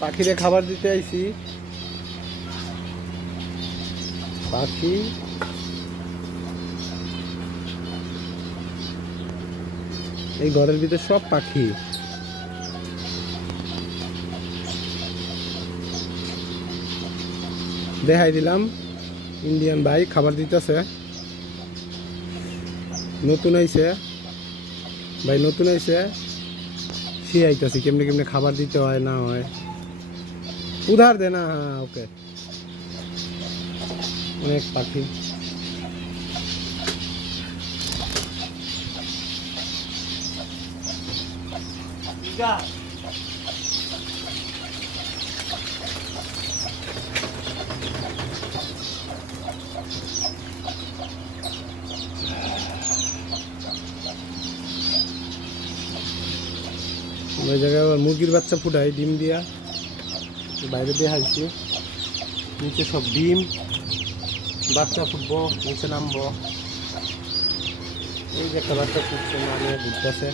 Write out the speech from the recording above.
পাখিরে খাবার দিতে আইছি। পাখি এই ঘরের ভিতরে সব পাখি। দেখাই দিলাম ইন্ডিয়ান ভাই খাবার দিতেছে। নতুন আইছে ভাই, নতুন আইছে, শিখাইতেছি কেমনে কেমনে খাবার দিতে হয় না হয়। উধার দে না। হ্যাঁ ওকে। অনেক পাখি। ওই জায়গায় আবার মুরগির বাচ্চা ফুটাই ডিম দিয়া, বাইরে দিয়ে হাইছি। নিচে সব ডিম, বাচ্চা ফুটবো, নিচে নামবো। এই যে একটা বাচ্চা ফুটছে, না নিয়ে ঘুরতেছে।